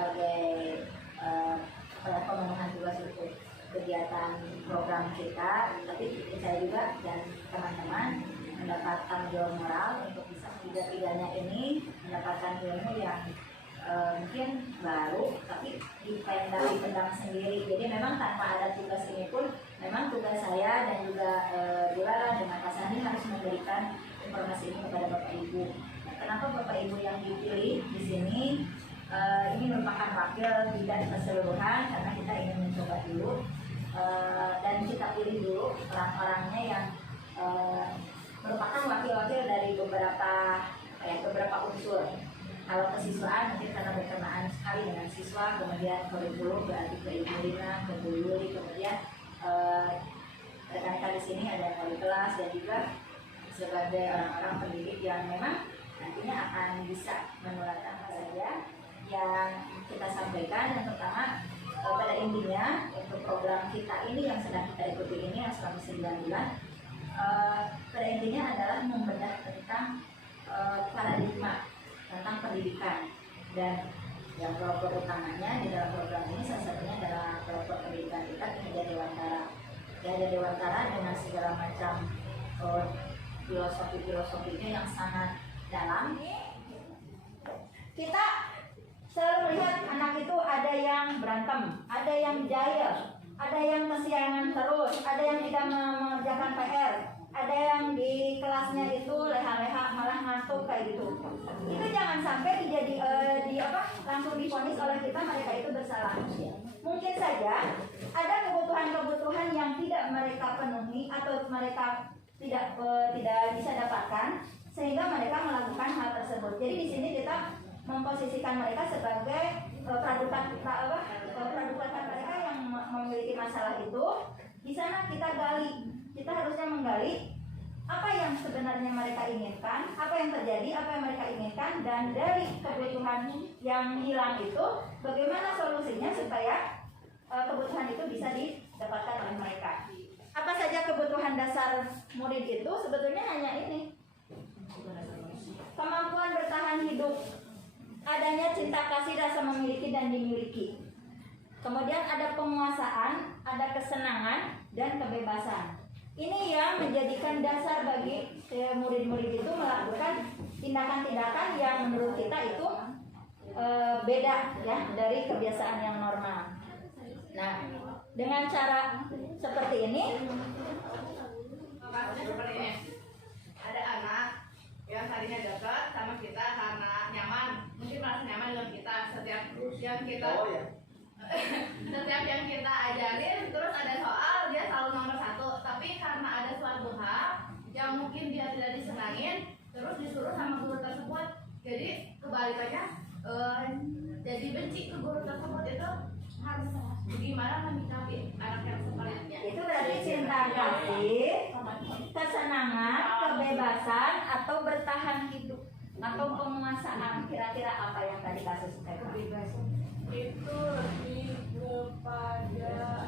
sebagai pemenuhan tugas untuk kegiatan program kita, tapi saya juga dan teman-teman mendapat tanggung jawab moral untuk bisa tiga-tiganya ini mendapatkan ilmu yang mungkin baru tapi dipendam sendiri. Jadi memang tanpa ada tugas ini pun memang tugas saya dan juga Bu Lala dengan Pak Sandi harus memberikan informasi ini kepada Bapak Ibu. Nah, kenapa Bapak Ibu yang dipilih di sini? Ini merupakan wakil bidang keseluruhan karena kita ingin mencoba dulu dan kita pilih dulu orang-orangnya yang merupakan wakil-wakil dari beberapa unsur. Kalau kesiswaan mungkin karena berkenaan sekali dengan siswa, kemudian kurikulum berarti ke Ibu Lina, ke Bu Yuli, kemudian rekan-rekan di sini ada wali kelas dan juga sebagai orang-orang pendidik yang memang nantinya akan bisa menularkan apa saja yang kita sampaikan. Yang pertama, pada intinya untuk program kita ini yang sedang kita ikuti ini yang selama 9 bulan, pada intinya adalah membedah tentang paradigma tentang pendidikan, dan yang kelompok utamanya di dalam program ini salah satunya adalah kelompok pendidikan kita Gajah Dewantara. Gajah Dewantara dengan segala macam filosofinya yang sangat dalam. Kita selalu melihat anak itu ada yang berantem, ada yang jahil, ada yang kesiangan terus, ada yang tidak mengerjakan PR, ada yang di kelasnya itu leha-leha malah ngantuk kayak gitu. Itu jangan sampai langsung divonis oleh kita mereka itu bersalah. Mungkin saja ada kebutuhan-kebutuhan yang tidak mereka penuhi atau mereka tidak bisa dapatkan sehingga mereka melakukan hal tersebut. Jadi di sini kita memposisikan mereka sebagai pradupat mereka yang memiliki masalah itu. Di sana kita harusnya menggali apa yang sebenarnya mereka inginkan, apa yang terjadi, apa yang mereka inginkan, dan dari kebutuhan yang hilang itu bagaimana solusinya supaya kebutuhan itu bisa didapatkan oleh mereka. Apa saja kebutuhan dasar murid itu? Sebetulnya hanya ini: kemampuan bertahan hidup, adanya cinta kasih, rasa memiliki dan dimiliki. Kemudian ada penguasaan, ada kesenangan, dan kebebasan. Ini yang menjadikan dasar bagi murid-murid itu melakukan tindakan-tindakan yang menurut kita itu beda ya dari kebiasaan yang normal. Nah, dengan cara seperti ini, ada anak yang tadinya dekat sama kita karena nyaman, mungkin merasa nyaman dengan kita. Setiap yang kita ajarin, terus ada soal dia selalu nomor 1. Tapi karena ada suatu hal yang mungkin dia tidak disenangin, terus disuruh sama guru tersebut. Jadi kebalikannya, jadi benci ke guru tersebut. Itu harus gimana menyikapi anak yang seperti itu? Itu berarti cinta kasih, kesenangan, kebebasan, atau bertahan hidup, atau penguasaan. Kira-kira apa yang tadi kasus kebebasan? Itu lebih kepada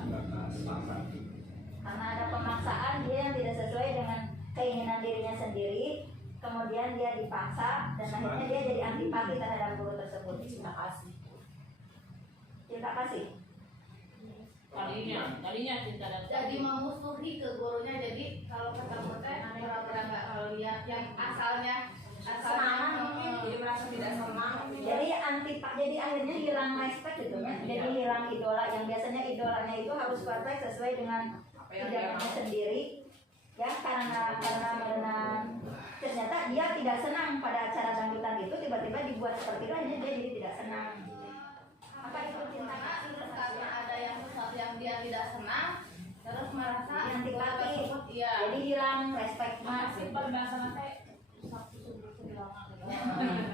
karena ada pemaksaan, dia yang tidak sesuai dengan keinginan dirinya sendiri, kemudian dia dipaksa dan akhirnya dia jadi antipati terhadap guru tersebut. Cinta kasih Kalinya cinta dan jadi memusuhi ke gurunya. Jadi kalau ketemu teh pura-pura nggak, kalau lihat yang asalnya mungkin jadi merasa tidak semangat. Jadi jadi akhirnya hilang respect gitu ya. Jadi hilang idola, yang biasanya idolanya itu harus perfect sesuai dengan idamannya sendiri. Ya, karena ternyata dia tidak senang pada acara dangdutan itu, tiba-tiba dibuat seperti itu, akhirnya dia jadi tidak senang. Apa itu cinta kasih? Karena ada yang sesuatu yang dia tidak senang, terus merasa antipati. Iya. Jadi hilang respect. simpel bahasa mate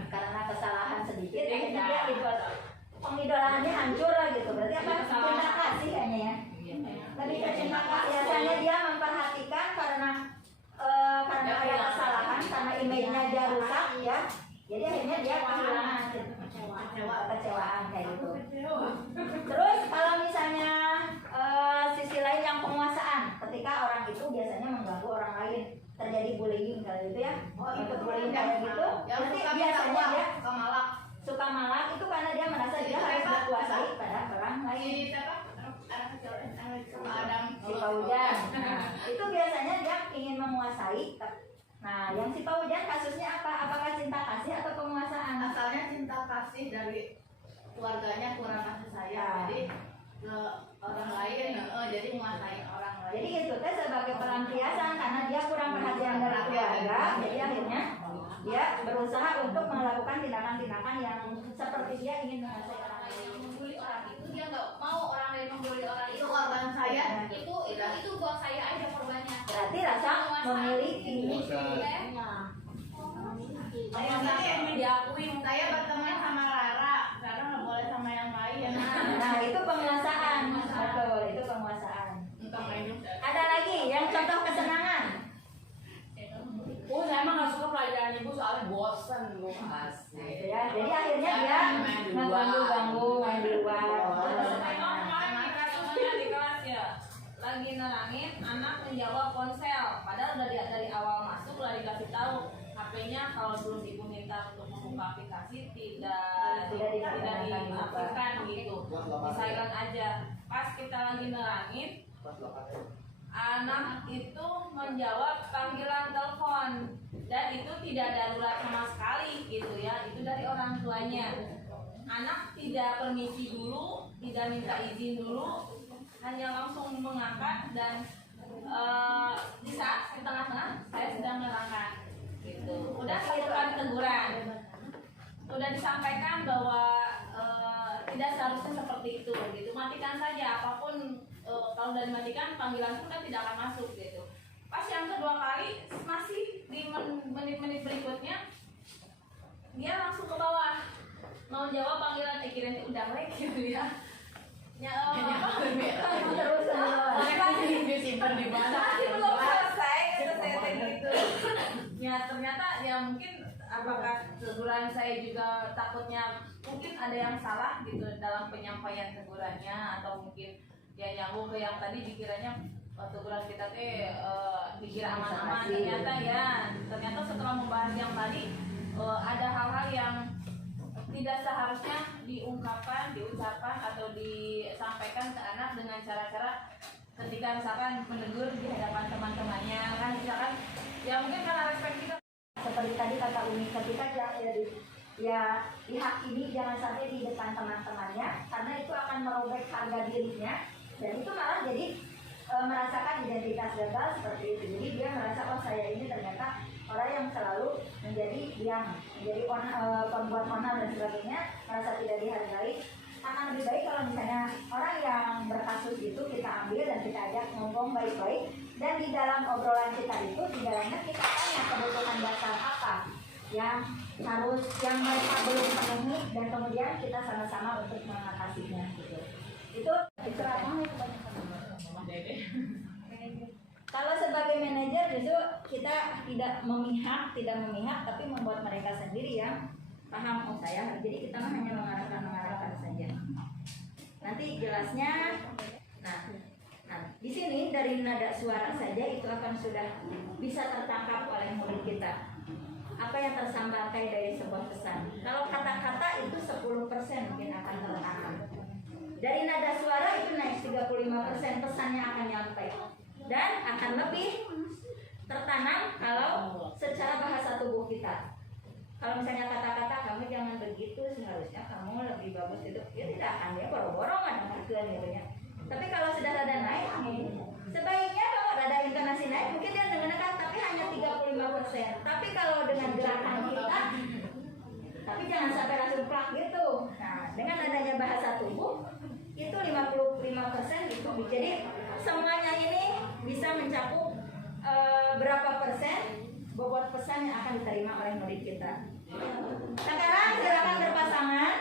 karena kesalahan sedikit, akhirnya dia pengidolaannya hancur lah gitu. Berarti apa? Cinta kasih kayaknya ya. Tapi cinta kasih biasanya dia memperhatikan karena ada kesalahan, karena image-nya dia rusak ya. Jadi akhirnya dia kehilangan kecewaan kayak gitu. Terus kalau misalnya sisi lain yang penguasaan, ketika orang itu biasanya mengganggu orang lain, terjadi bullying kayak gitu ya. Ikut bullying kayak gitu. Berarti biasanya dia suka malak itu karena dia merasa dia harus menguasai. Nah, yang si Pak Hujan kasusnya apa? Apakah cinta kasih atau penguasaan? Asalnya cinta kasih dari keluarganya kurang kasih sayang, jadi ke orang lain, jadi menguasai orang lain. Jadi itu teh sebagai pelampiasan karena dia kurang perhatian dari keluarga, jadi akhirnya dia berusaha untuk melakukan tindakan-tindakan yang seperti dia ingin menguasai orang lain. Yang membuli orang itu dia nggak mau orang lain membuli orang Itu korban saya. itu buat saya aja korbannya. Berarti rasa memiliki. Saya berteman sama Rara nggak boleh sama yang lain. Nah, itu penguasaan. Betul, itu penguasaan. Ada lagi yang contoh kesenangan. Saya emang nggak suka pelajaran ibu soalnya bosan bu asik. Ya, jadi akhirnya dia mengganggu-ganggu main di luar. Itu kesenangan. Kemarin kasusnya di kelas ya, lagi nerangin anak menjawab ponsel, padahal dari awal masuk udah dikasih tahu HP-nya kalau belum ibu minta untuk membuka aplikasi tidak diaktifkan gitu, di silent aja. Pas kita lagi nerangin, anak itu menjawab panggilan telepon dan itu tidak darurat sama sekali gitu ya, itu dari orang tuanya. Anak tidak permisi dulu, tidak minta izin dulu, hanya langsung mengangkat dan di saat di tengah-tengah saya sedang menerangkan gitu. Udah lakukan teguran, udah disampaikan bahwa tidak seharusnya seperti itu gitu. Matikan saja apapun, kalau udah dimatikan panggilan pun tidak akan masuk gitu. Pas yang kedua kali masih di menit-menit berikutnya dia langsung ke bawah mau jawab panggilan, kirain udah melek gitu ya. Terus disimpan di mana? Masih belum selesai gitu. Ya ternyata ya mungkin apakah teguran saya juga takutnya mungkin ada yang salah gitu dalam penyampaian tegurannya, atau mungkin ya nyambung ke yang tadi dikiranya teguran kita dikira aman-aman, ternyata setelah membahas yang tadi ada hal-hal yang tidak seharusnya diungkapkan, diucapkan atau disampaikan ke anak dengan cara-cara ketika misalkan menegur di hadapan teman-temannya kan, misalkan ya mungkin karena respect kita seperti tadi kata Umi, ketika ya dihakimi jangan sampai di depan teman-temannya karena itu akan merobek harga dirinya dan itu malah jadi merasakan identitas gagal seperti itu. Jadi dia merasa oh saya ini ternyata orang yang selalu menjadi pembuat onar dan sebagainya, merasa tidak dihargai. Akan lebih baik kalau misalnya orang yang berkasus itu kita ambil dan kita ajak ngomong baik-baik, dan di dalam obrolan kita itu di dalamnya kita tanya kebutuhan dasar apa yang mereka belum penuhi dan kemudian kita sama-sama untuk mengatasinya gitu. Itu apa? Kalau sebagai manajer justru kita tidak memihak tapi membuat mereka sendiri yang paham saya. Jadi kita hanya mengarahkan saja. Nanti jelasnya. Nah, di sini dari nada suara saja itu akan sudah bisa tertangkap oleh murid kita. Apa yang tersampaikan dari sebuah pesan. Kalau kata-kata itu 10% mungkin akan tertangkap. Dari nada suara itu naik 35%, pesannya akan nyampe. Dan akan lebih tertanam kalau secara bahasa tubuh kita. Kalau misalnya kata-kata kamu jangan begitu, seharusnya kamu lebih bagus itu, ya tidak akan dia boro-boro nggak dengarkan gitu ya. Tapi kalau sudah rada naik, sebaiknya kalau rada intonasi naik mungkin dia dengarkan, tapi hanya 35%. Tapi kalau dengan gerakan kita, tapi jangan sampai langsung plak gitu. Nah, dengan adanya bahasa tubuh itu 55% itu. Jadi semuanya ini bisa mencakup berapa persen bobot pesan yang akan diterima oleh murid kita. Sekarang silakan berpasangan,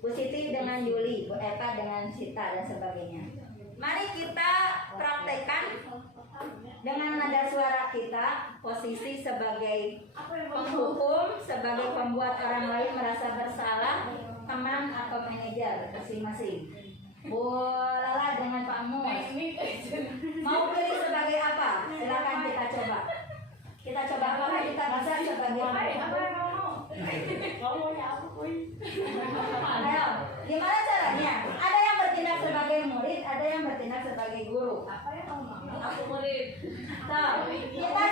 Bu Siti dengan Yuli, Bu Eva dengan Sita dan sebagainya. Mari kita praktekkan dengan nada suara kita, posisi sebagai penghukum, sebagai pembuat orang lain merasa bersalah, teman atau manajer masing-masing. Bu Lala dengan Pak Mus, mau pilih sebagai apa? Silakan kita coba. Kita coba kalau kita bisa sebagai apa? Ayo, gimana caranya? Ada yang bertindak sebagai murid, ada yang bertindak sebagai guru. apa yang kamu mau? Aku murid. So, kita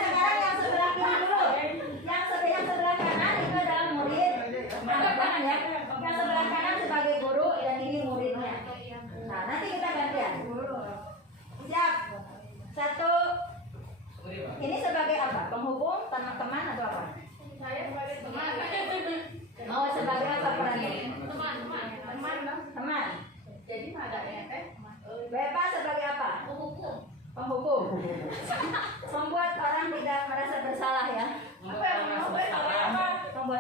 Membuat orang tidak merasa bersalah ya. Membuat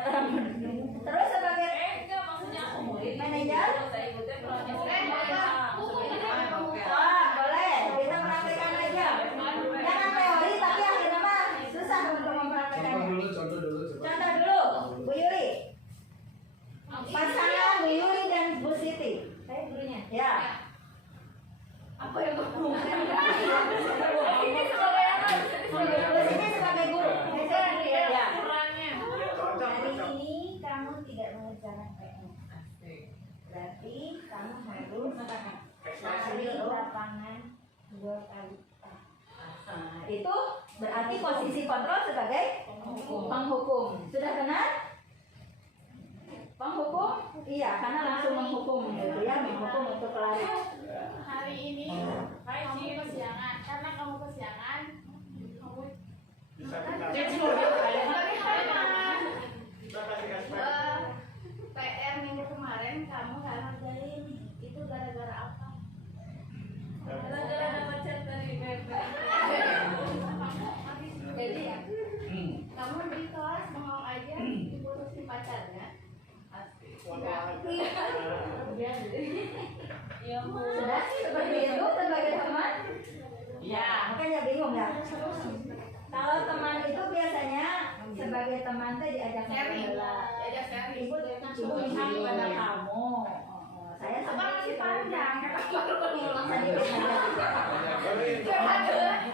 orang terus sebagai Enggak, maksudnya aku murid. manajer. Saya ikutnya proses. Boleh, kita praktekkan aja. Jangan teori tapi akhirnya mah susah untuk mempraktekannya. Contoh dulu. Contoh dulu, Bu Yuri. Pasangan Bu Yuri dan Bu Siti. Saya gurunya. Ya. Apa yang Bu Siti sebagai apa? Bu Siti sebagai guru. Ya. Hari ini kamu tidak mengerjakan PR. Berarti kamu harus lari lapangan 2 kali. Nah, itu berarti posisi kontrol sebagai penghukum. Sudah benar? Penghukum? Iya, karena langsung menghukum gitu ya, menghukum untuk lari. Hari ini kamu kesiangan. Karena kamu kesiangan, kamu PR minggu kemarin kamu nggak ngerjain. Itu gara-gara apa? Gara-gara dapat chat dari Bebe. Jadi ya, kamu di kelas bengong aja diputusin pacarnya. Iya, Bu. Sudah seperti itu sebagai teman? Ya, makanya bingung ya. Kalau teman itu biasanya sebagai teman tuh diajak Sharing, ngobrol. diajak sharing. Ibu mihak pada kamu. Saya Apa masih seperti panjang? Kita baru berulang tadi.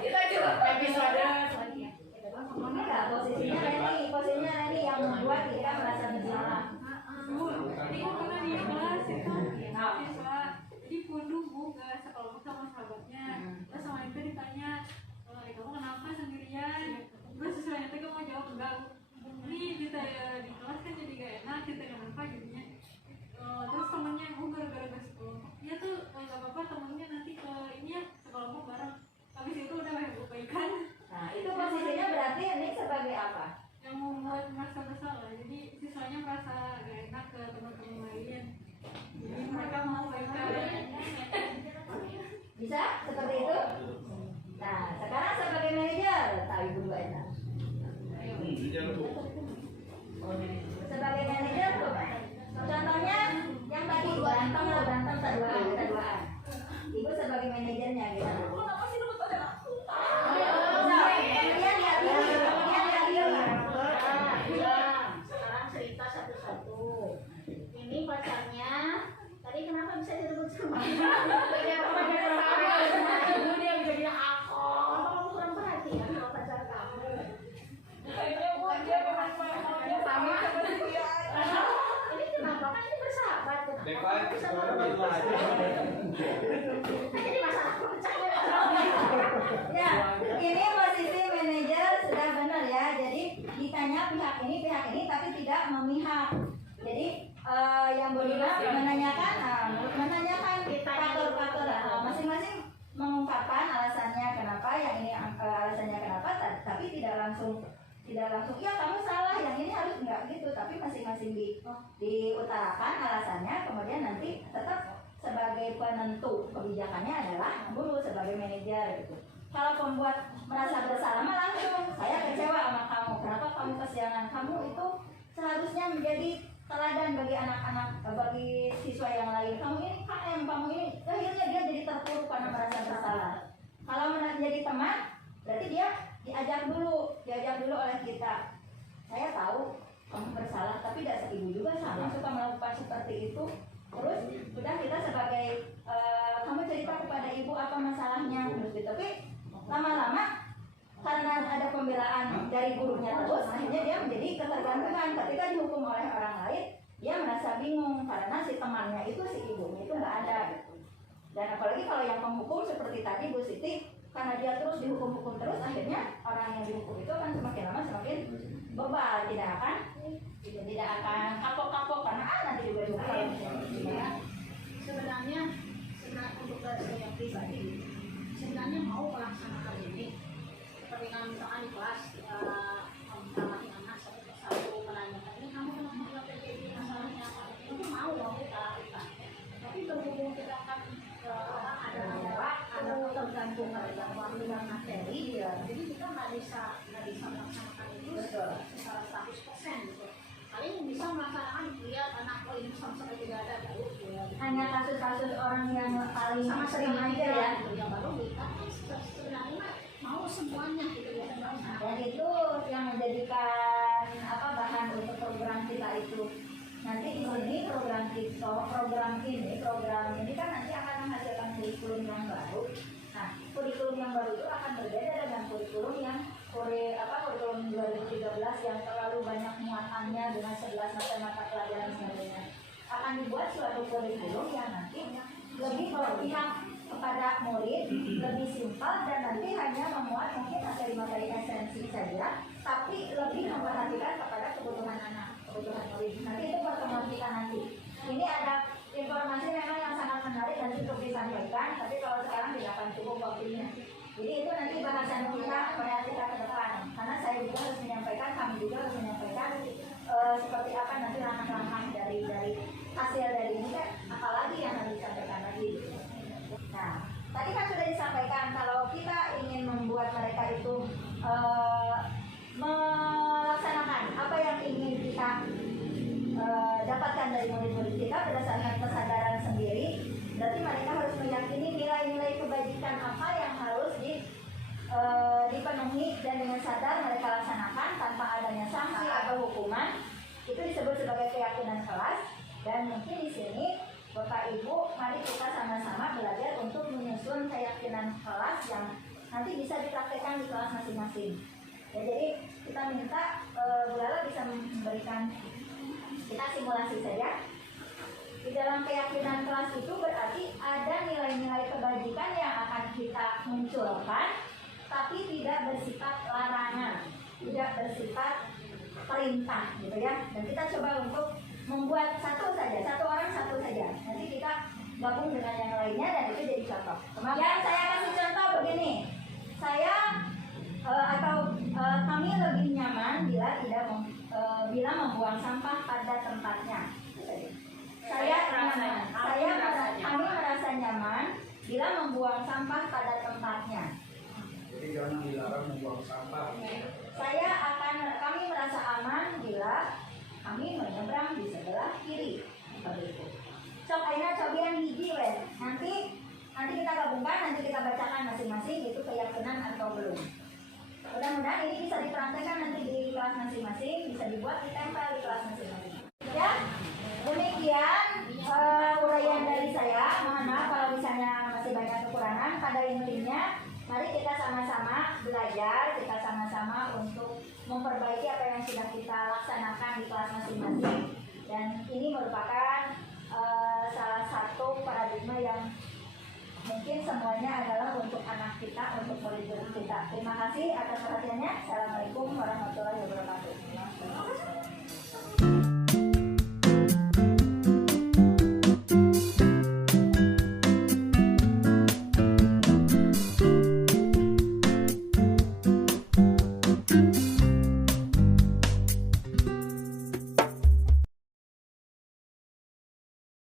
Kita juga episode. Enggak, posisinya Reni yang membuat kita merasa bersalah. Jadi karena di kelas itu Nah. siswa jadi punduh bu ke sekelompok sama sahabatnya, terus sama itu ditanya kamu kenapa sendirian, terus siswanya itu mau jawab enggak, ini kita di kelas kan jadi gak enak, kita kenapa jadinya, terus temennya gara-gara gak sekelompok, ya tuh nggak apa-apa temennya nanti ke ini ya sekelompok bareng, habis itu udah baikan. Nah, itu posisinya berarti ini sebagai apa? Yang membuat merasa bersalah, jadi siswanya merasa gak enak ke teman-teman lain, jadi mereka mau baikan. Bisa seperti itu? Nah, sekarang sebagai manajer, tahu ibu dua enak. Sebagai manajer tuh, contohnya yang tadi berantem keduaan. Ibu sebagai manajernya gimana? Kenapa sih lu bertanya aku? Kemudian lihat diri. Sekarang cerita satu-satu. Ini pacarnya. Tadi kenapa bisa disebut sama? Dia bisa bilang aku. Kamu kurang perhatian sama pacar kamu. Kayaknya bukan dia memang maunya sama seperti dia aja. Ini kenapa kan ini bersahabat? Deklan, sekarang baru aja. Jadi masalah percaya. Ya, ini posisi manajer sudah benar ya. Jadi ditanya pihak ini, tapi tidak memihak. Jadi yang berwenang menanyakan faktor-faktor masing-masing mengungkapkan alasannya kenapa, yang ini alasannya kenapa, tapi tidak langsung ya kamu salah, yang ini harus enggak gitu, tapi masing-masing diutarakan alasannya, kemudian nanti tetap sebagai penentu kebijakannya adalah guru sebagai manajer gitu. Kalau pembuat merasa bersalah mah langsung saya kecewa sama kamu, kenapa kamu kesiangan, kamu itu seharusnya menjadi teladan bagi anak-anak, bagi siswa yang lain. Kamu ini KM, kamu ini, akhirnya dia jadi terpuruk karena merasa bersalah. Kalau menjadi teman, berarti dia diajak dulu oleh kita. Saya tahu kamu bersalah, tapi tidak ibu juga sama suka melakukan seperti itu. Terus sudah kita sebagai kamu cerita kepada ibu apa masalahnya, terus gitu. Tapi lama-lama karena ada pembelaan dari gurunya terus, akhirnya dia menjadi ketergantungan. Ketika dihukum oleh orang lain, dia merasa bingung karena si temannya itu, si ibunya itu nggak ada gitu. Dan apalagi kalau yang penghukum seperti tadi Bu Siti, karena dia terus dihukum-hukum terus, akhirnya orang yang dihukum itu kan semakin lama semakin bebal, tidak akan kapok-kapok karena nanti juga dihukum. Sebenarnya untuk saya pribadi, sebenarnya mau melaksanakan ini. Seperti kalau misalkan di kelas mengamati anak satu menanyakan ini kamu kenapa nggak PJJ masalahnya apa, itu mau kita lakukan. Tapi berhubung kita kan ada waktu, ada tergantung waktu dan materi. Jadi kita nggak bisa melaksanakan itu secara 100% gitu. Paling bisa melaksanakan lihat anak ini sama-sama tidak ada baru Hanya kasus-kasus orang yang paling sama sering aja ya. gitu ya, baru kita sebenarnya mau semuanya gitu ya. Dan itu yang menjadikan bahan untuk program kita itu. Nanti di sini program ini kan nanti akan menghasilkan kurikulum yang baru. Nah, kurikulum yang baru itu akan berbeda dengan kurikulum yang kurikulum 2013 yang terlalu banyak muatannya dengan 11 mata pelajaran sebagainya. Akan dibuat suatu kurikulum yang nanti lebih berpihak kepada murid, lebih simpel dan nanti hanya memuat mungkin materi-materi esensi saja, tapi lebih memperhatikan kepada kebutuhan anak, kebutuhan murid. Nanti itu pertemuan kita nanti. Ini ada informasi memang yang sangat menarik dan cukup disampaikan, tapi kalau sekarang tidak akan cukup waktunya. Jadi itu nanti bahasan kita pada kita ke depan. Karena saya juga harus menyampaikan, kami juga harus menyampaikan seperti apa nanti langkah-langkah dari hasil dari ini kan, apalagi yang harus disampaikan lagi. Nah, tadi kan sudah disampaikan kalau kita ingin membuat mereka itu melaksanakan apa yang ingin kita dapatkan dari murid-murid kita berdasarkan kesadaran sendiri, berarti mereka harus meyakini nilai-nilai kebajikan apa yang harus dipenuhi dan dengan sadar mereka laksanakan tanpa adanya sanksi atau hukuman. Itu disebut sebagai keyakinan kelas. Dan mungkin di sini Bapak Ibu, mari kita sama-sama belajar untuk menyusun keyakinan kelas yang nanti bisa dipraktekkan di kelas masing-masing. Ya, jadi kita minta Bu Lala bisa memberikan kita simulasi saja. Di dalam keyakinan kelas itu berarti ada nilai-nilai kebajikan yang akan kita munculkan, tapi tidak bersifat larangan, tidak bersifat perintah, gitu ya. Dan kita coba untuk membuat satu orang satu saja. Nanti kita gabung dengan yang lainnya dan itu jadi contoh. Yang saya kasih contoh begini, kami lebih nyaman bila membuang sampah pada tempatnya. Kami merasa nyaman bila membuang sampah pada tempatnya. Jadi jangan dilarang membuang sampah. Kami merasa aman bila kami menyeberang di sebelah kiri. Seperti itu. Sok aina cobian hiji wes. Nanti kita gabungkan, nanti kita bacakan masing-masing itu keyakinan atau belum. Mudah-mudahan ini bisa dipraktekkan nanti di kelas masing-masing, bisa dibuat ditempel di kelas masing-masing. Ya, demikian uraian dari saya. Mohon maaf kalau misalnya masih banyak kekurangan. Pada intinya, mari kita sama-sama belajar, kita sama-sama untuk memperbaiki apa yang sudah kita laksanakan di kelas masing-masing. Dan ini merupakan salah satu paradigma yang mungkin semuanya adalah untuk anak kita, untuk murid-murid kita. Terima kasih atas perhatiannya. Assalamualaikum warahmatullahi wabarakatuh.